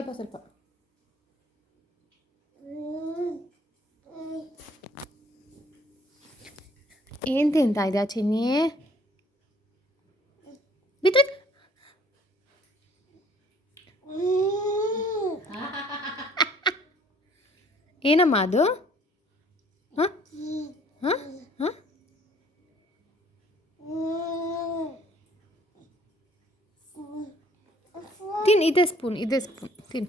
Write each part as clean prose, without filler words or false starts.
ಸ್ವಲ್ಪ ಸ್ವಲ್ಪ. ಏನು ತಿಂತಾ ಇದೆಯಾ ಚಿನ್ನಿ? ಬಿತ್ತು. ಏನಮ್ಮ ಅದು? ಹಾಂ ಹಾಂ ಹಾಂ ತಿನ್, ಇದೇ ಸ್ಪೂನ್ ತಿನ್.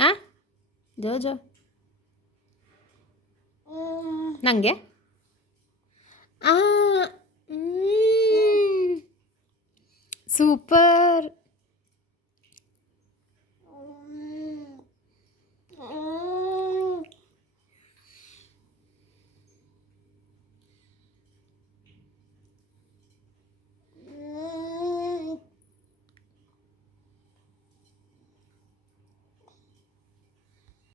ಹಾಂ ಜೋ ನನಗೆ ಸೂಪರ್.